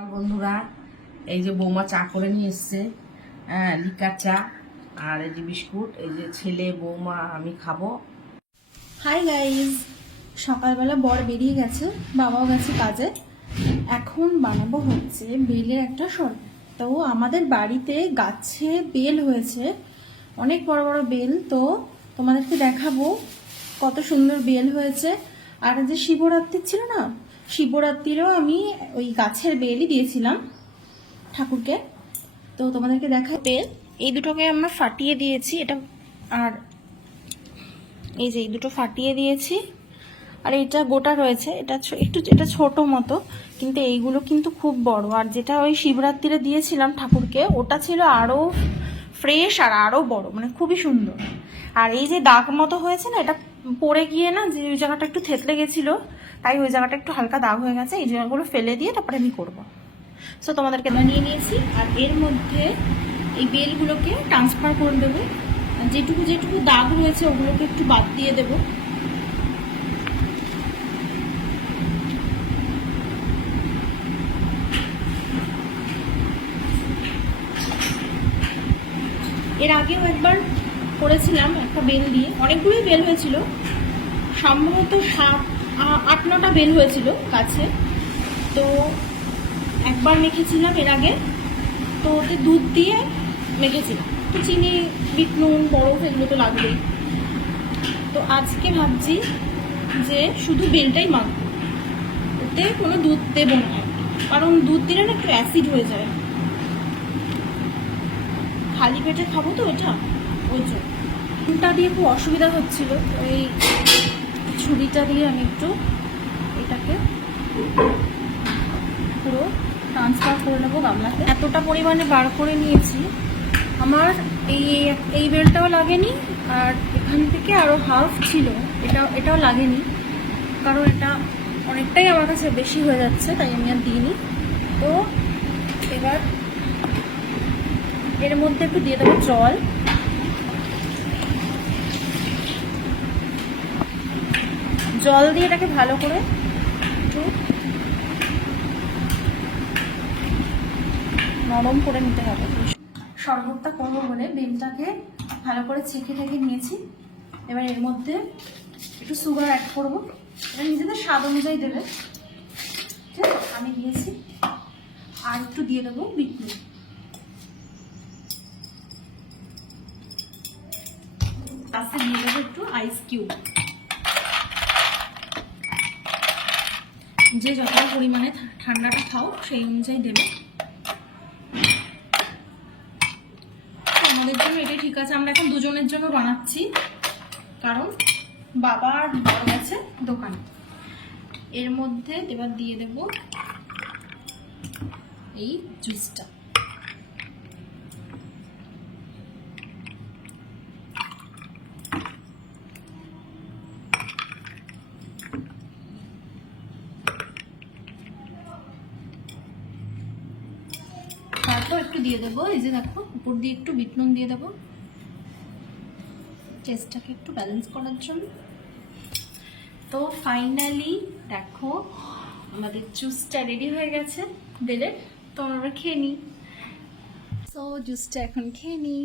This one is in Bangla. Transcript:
সকাল বন্ধুরা, এই যে বৌমা চা করে নিয়ে এসছে, লিকার চা আর এই যে বিস্কুট। এই যে ছেলে বৌমা আমি খাবো। হাই গাইজ, সকালবেলা বর বেরিয়ে গেছে, বাবাও গেছে কাজে। এখন বানাবো হচ্ছে বেলের একটা শরবত। তো আমাদের বাড়িতে গাছে বেল হয়েছে, অনেক বড় বড় বেল। তো তোমাদেরকে দেখাবো কত সুন্দর বেল হয়েছে। আর যে শিবরাত্রি ছিল না, শিবরাত্রিরও আমি ওই গাছের বেলই দিয়েছিলাম ঠাকুরকে। তো তোমাদেরকে দেখা বেল এই দুটোকে আমরা ফাটিয়ে দিয়েছি, এটা আর এই যে এই দুটো ফাটিয়ে দিয়েছি। আর এটা গোটা রয়েছে, এটা ছোট মতো, কিন্তু এইগুলো কিন্তু খুব বড়। আর যেটা ওই শিবরাত্রিরে দিয়েছিলাম ঠাকুরকে, ওটা ছিল আরো ফ্রেশ আর আরো বড়, মানে খুবই সুন্দর। আর এই যে দাগ মতো হয়েছে না, এটা পড়ে গিয়ে না যে ওই জায়গাটা একটু থেতলে গেছিল, তাই ওই জায়গাটা একটু হালকা দাগ হয়ে গেছে। এই জায়গাগুলো ফেলে দিয়ে তারপরে আমি করবো। সো তোমাদেরকে বানিয়ে নিয়েছি। আর এর মধ্যে এই বেলগুলোকে ট্রান্সফার করে দেবো, যেটুকু যেটুকু দাগ রয়েছে ওগুলোকে একটু বাদ দিয়ে দেবো। এর আগেও একবার করেছিলাম একটা বেল দিয়ে, অনেকগুলোই বেল হয়েছিল, সম্ভবত 7-8-9টা বেল হয়েছিল গাছে। তো একবার মেখেছিলাম এর আগে, তো ওতে দুধ দিয়ে মেখেছিলাম। তো চিনি, বিট নুন, বরফ এগুলো তো লাগবেই। তো আজকে ভাবছি যে শুধু বেলটাই মাখবো, ওতে কোনো দুধ দেবো না, কারণ দুধ দিলে না একটু অ্যাসিড হয়ে যায়। খালি পেটে খাবো তো এটা, ওই জন্য নুনটা দিয়ে খুব অসুবিধা হচ্ছিল। এই ছুরিটা দিয়ে আমি একটু এটাকে পুরো ট্রান্সফার করে নেবো গামলাতে। এতটা পরিমাণে বার করে নিয়েছি, আমার এই বেলটাও লাগেনি, আর এখান থেকে আরও হাফ ছিল, এটাও লাগেনি, কারণ এটা অনেকটাই আমার কাছে বেশি হয়ে যাচ্ছে, তাই আমি আর দিইনি। তো এবার এর মধ্যে একটু দিয়ে দেবো জল। জল দিয়ে এটাকে ভালো করে একটু নরম করে নিতে হবে। শরবতটা করবো বলে বেলটাকে ভালো করে ছেঁকে ঠেকে নিয়েছি। এবার এর মধ্যে একটু সুগার অ্যাড করবো, এটা নিজেদের স্বাদ অনুযায়ী দেবে। ঠিক আছে, আমি দিয়েছি। আর একটু দিয়ে দেবো বিট নুন। তাতে দিয়ে দেবো একটু আইস কিউব, যে যতটা পরিমাণে ঠান্ডাটা খাও সেই অনুযায়ী দেবে। আমাদের জন্য এটাই ঠিক আছে, আমরা এখন দুজনের জন্য বানাচ্ছি, কারণ বাবা আর বড় গেছে দোকানে। এর মধ্যে এবার দিয়ে দেব এই জুসটা। তারপর একটু দিয়ে দেবো, এই যে দেখো উপর দিয়ে একটু বিট নুন দিয়ে দেবো, টেস্টটাকে একটু ব্যালেন্স করার জন্য। তো ফাইনালি দেখো আমাদের জুসটা রেডি হয়ে গেছে বেলের। তো আমরা খেয়ে নিই। সো জুসটা এখন খেয়ে নিই।